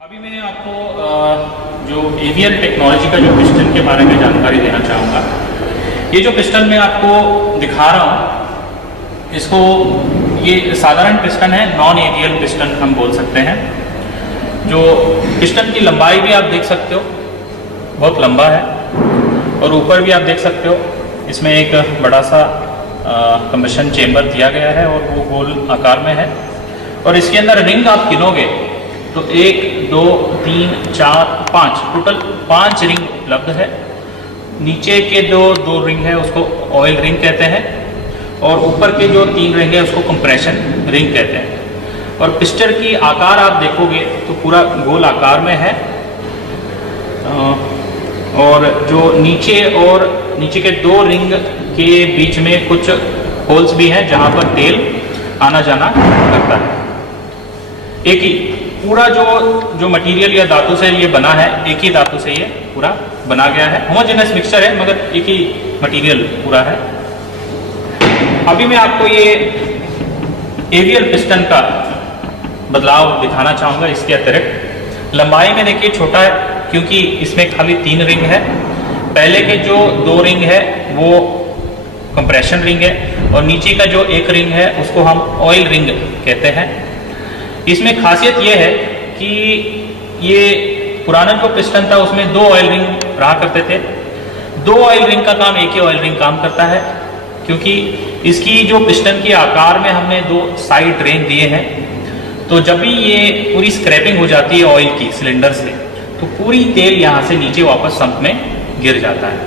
अभी मैं आपको जो एवीएल टेक्नोलॉजी का जो पिस्टन के बारे में जानकारी देना चाहूँगा। ये जो पिस्टन मैं आपको दिखा रहा हूँ, इसको ये साधारण पिस्टन है, नॉन एवीएल पिस्टन हम बोल सकते हैं। जो पिस्टन की लंबाई भी आप देख सकते हो, बहुत लंबा है, और ऊपर भी आप देख सकते हो इसमें एक बड़ा सा कंबशन चेम्बर दिया गया है और वो गोल आकार में है। और इसके अंदर रिंग आप गिनोगे तो 1, 2, 3, 4, 5 टोटल 5 रिंग उपलब्ध है। नीचे के जो 2 रिंग है उसको ऑयल रिंग कहते हैं, और ऊपर के जो 3 रिंग है उसको कंप्रेशन रिंग कहते हैं। और पिस्टन की आकार आप देखोगे तो पूरा गोल आकार में है, और जो नीचे के 2 रिंग के बीच में कुछ होल्स भी हैं जहां पर तेल आना जाना करता है। एक ही पूरा जो मटेरियल या धातु से ये बना है, एक ही धातु से ये पूरा बना गया है। होमोजेनस मिक्सचर है मगर एक ही मटेरियल पूरा है। अभी मैं आपको ये एवीएल पिस्टन का बदलाव दिखाना चाहूँगा। इसके अतिरिक्त लंबाई में देखिए छोटा है, क्योंकि इसमें खाली 3 रिंग है। पहले के जो 2 रिंग है वो कंप्रेशन रिंग है, और नीचे का जो 1 रिंग है उसको हम ऑयल रिंग कहते हैं। इसमें खासियत ये है कि ये पुराना जो पिस्टन था उसमें 2 ऑयल रिंग रहा करते थे। 2 ऑयल रिंग का काम एक ही ऑयल रिंग काम करता है, क्योंकि इसकी जो पिस्टन के आकार में हमने 2 साइड रिंग दिए हैं। तो जब भी ये पूरी स्क्रैपिंग हो जाती है ऑयल की सिलेंडर से, तो पूरी तेल यहाँ से नीचे वापस संप में गिर जाता है।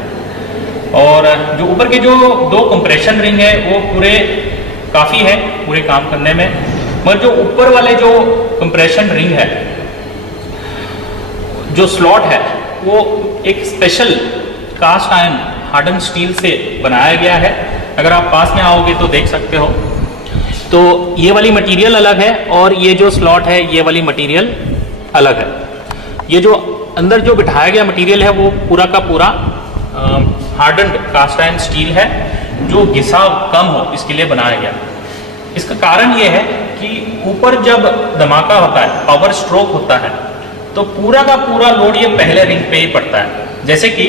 और जो ऊपर के जो 2 कंप्रेशन रिंग है वो पूरे काफ़ी है पूरे काम करने में, मगर जो ऊपर वाले जो कंप्रेशन रिंग है, जो स्लॉट है, वो एक special cast iron harden steel से बनाया गया है। अगर आप पास में आओगे तो देख सकते हो। तो ये वाली मटेरियल अलग है और ये जो स्लॉट है ये वाली मटेरियल अलग है। ये जो अंदर जो बिठाया गया मटेरियल है वो पूरा का पूरा हार्डन्ड कास्ट आयरन स्टील है, जो घिसाव कम हो इसके लिए बनाया गया। इसका कारण ये है कि ऊपर जब धमाका होता है, पावर स्ट्रोक होता है, तो पूरा का पूरा लोड ये पहले रिंग पे ही पड़ता है। जैसे कि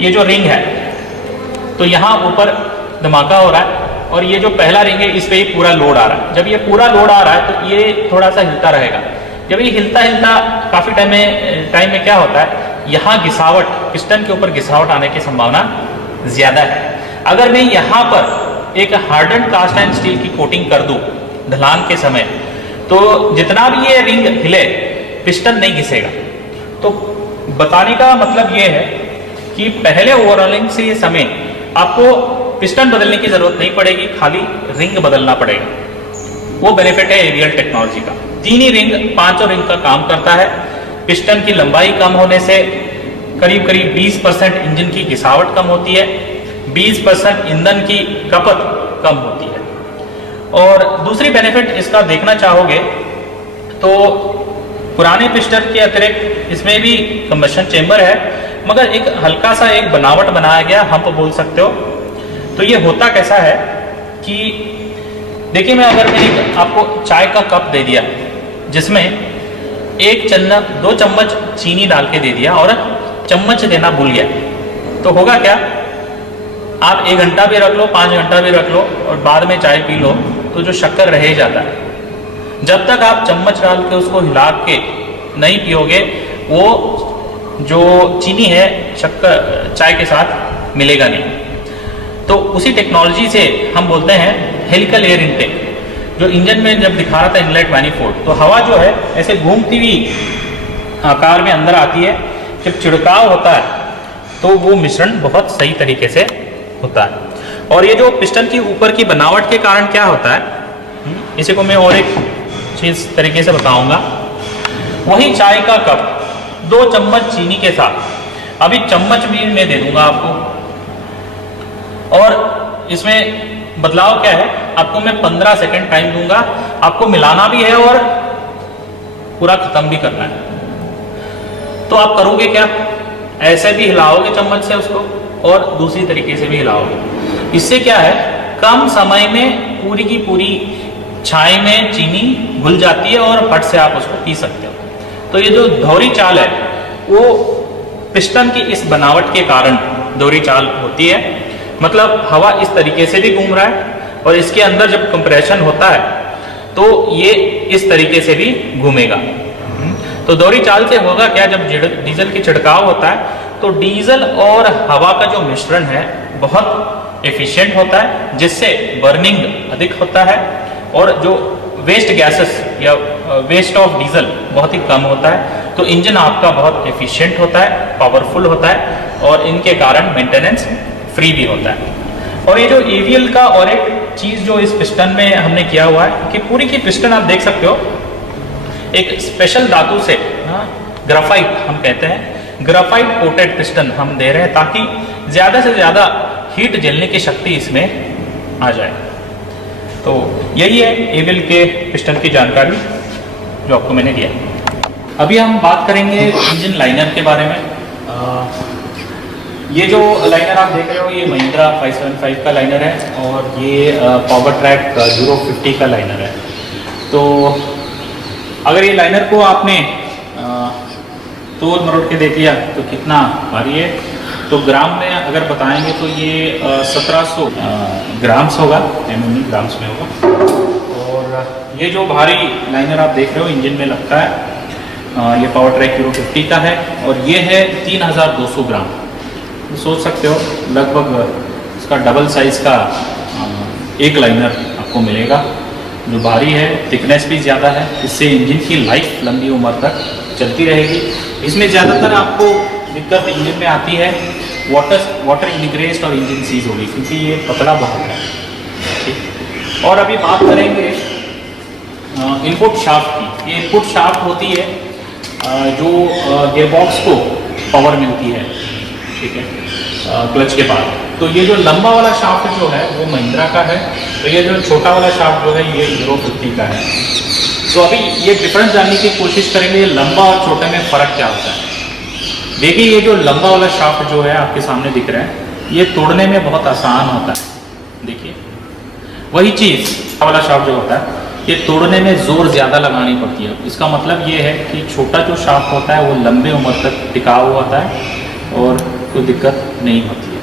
ये जो रिंग है, तो यहाँ ऊपर धमाका हो रहा है और ये जो पहला रिंग है इस पे ही पूरा लोड आ रहा है। जब ये पूरा लोड आ रहा है तो ये थोड़ा सा हिलता रहेगा। जब ये हिलता काफी टाइम में क्या होता है, यहाँ घिसावट, पिस्टन के ऊपर घिसावट आने की संभावना ज्यादा है। अगर मैं यहाँ पर एक हार्डन्ड कास्ट आयरन स्टील की कोटिंग कर दूं ढलान के समय, तो जितना भी ये रिंग हिले पिस्टन नहीं घिसेगा। तो बताने का मतलब ये है कि पहले ओवरऑलिंग से समय आपको पिस्टन बदलने की जरूरत नहीं पड़ेगी, खाली रिंग बदलना पड़ेगा। वो बेनिफिट है एवीएल टेक्नोलॉजी का। 3 ही रिंग 5 रिंग का काम करता है। पिस्टन की लंबाई कम होने से करीब 20% इंजन की घिसावट कम होती है, 20% ईंधन की खपत कम होती है। और दूसरी बेनिफिट इसका देखना चाहोगे तो पुराने पिस्टन के अतिरिक्त इसमें भी कंबशन चेम्बर है, मगर एक हल्का सा एक बनावट बनाया गया, हम्प बोल सकते हो। तो ये होता कैसा है कि देखिए, मैं अगर मैंने आपको चाय का कप दे दिया जिसमें 2 चम्मच चीनी डाल के दे दिया और चम्मच देना भूल गया, तो होगा क्या? आप 1 घंटा भी रख लो, 5 घंटा भी रख लो और बाद में चाय पी लो तो जो शक्कर रह ही जाता है। जब तक आप चम्मच डाल के उसको हिला के नहीं पियोगे, वो जो चीनी है शक्कर चाय के साथ मिलेगा नहीं। तो उसी टेक्नोलॉजी से हम बोलते हैं हेलिकल एयर इनटेक। जो इंजन में जब दिखा रहा था इनलेट मैनिफोल्ड, तो हवा जो है ऐसे घूमती हुई आकार में अंदर आती है। जब छिड़काव होता है तो वो मिश्रण बहुत सही तरीके से होता है। और ये जो पिस्टन की ऊपर की बनावट के कारण क्या होता है, इसी को मैं और एक चीज तरीके से बताऊंगा। वही चाय का कप 2 चम्मच चीनी के साथ, अभी चम्मच भी मैं दे दूंगा आपको। और इसमें बदलाव क्या है, आपको मैं 15 सेकंड टाइम दूंगा, आपको मिलाना भी है और पूरा खत्म भी करना है। तो आप करोगे क्या, ऐसे भी हिलाओगे चम्मच से उसको और दूसरी तरीके से भी हिलाओगे। इससे क्या है, कम समय में पूरी की पूरी छाई में चीनी घुल जाती है और फट से आप उसको पी सकते हो। तो ये जो दोहरी चाल है वो पिस्टन की इस बनावट के कारण दोहरी चाल होती है, मतलब हवा इस तरीके से भी घूम रहा है और इसके अंदर जब कंप्रेशन होता है तो ये इस तरीके से भी घूमेगा। तो दोहरी चाल से होगा क्या, जब डीजल की छिड़काव होता है तो डीजल और हवा का जो मिश्रण है बहुत एफिशिएंट होता है, जिससे बर्निंग अधिक होता है और जो वेस्ट गैसेस या वेस्ट ऑफ डीजल बहुत ही कम होता है। तो इंजन आपका बहुत एफिशिएंट होता है, पावरफुल होता है और इनके कारण मेंटेनेंस फ्री भी होता है। और ये जो एवीएल का और एक चीज जो इस पिस्टन में हमने किया हुआ है कि पूरी की पिस्टन आप देख सकते हो एक स्पेशल धातु से, ग्राफाइट हम कहते हैं, ग्राफाइट कोटेड पिस्टन हम दे रहे हैं ताकि ज्यादा से ज्यादा हीट झेलने की शक्ति इसमें आ जाए। तो यही है एवीएल के पिस्टन की जानकारी जो आपको मैंने दिया। अभी हम बात करेंगे इंजन लाइनर के बारे में। ये जो लाइनर आप देख रहे हो ये महिंद्रा 575 का लाइनर है और ये पावर ट्रैक 050 का लाइनर है। तो अगर ये लाइनर को आपने तोल मरोड़ के देख लिया तो कितना भारी है, तो ग्राम में अगर बताएंगे तो ये 1700 ग्राम्स होगा, एमएम ग्राम्स में होगा। और ये जो भारी लाइनर आप देख रहे हो इंजन में लगता है ये पावर ट्रैक 050 का है और ये है 3200 ग्राम। तो सोच सकते हो लगभग इसका डबल साइज का एक लाइनर आपको मिलेगा जो भारी है, थिकनेस भी ज़्यादा है, इससे इंजन की लाइफ लंबी उम्र तक चलती रहेगी। इसमें ज़्यादातर आपको दिक्कत इंजन में आती है वाटर इनग्रेस्ड और इंजन सीज होगी क्योंकि ये पतला बहुत है। ठीक, और अभी बात करेंगे इनपुट शाफ्ट की। ये इनपुट शाफ्ट होती है जो गियरबॉक्स को पावर मिलती है, ठीक है, क्लच के बाद। तो ये जो लंबा वाला शाफ्ट जो है वो महिंद्रा का है, तो ये जो छोटा वाला शाफ्ट जो है ये 050 का है। तो अभी ये डिफरेंस जानने की कोशिश करेंगे लंबा और छोटे में फ़र्क क्या होता है। देखिए ये जो लंबा वाला शाफ्ट जो है आपके सामने दिख रहा है ये तोड़ने में बहुत आसान होता है। देखिए वही चीज़ वाला शाफ्ट जो होता है ये तोड़ने में जोर ज़्यादा लगानी पड़ती है। इसका मतलब ये है कि छोटा जो शाफ्ट होता है वो लंबे उम्र तक टिकाऊ होता है और कोई दिक्कत नहीं होती है।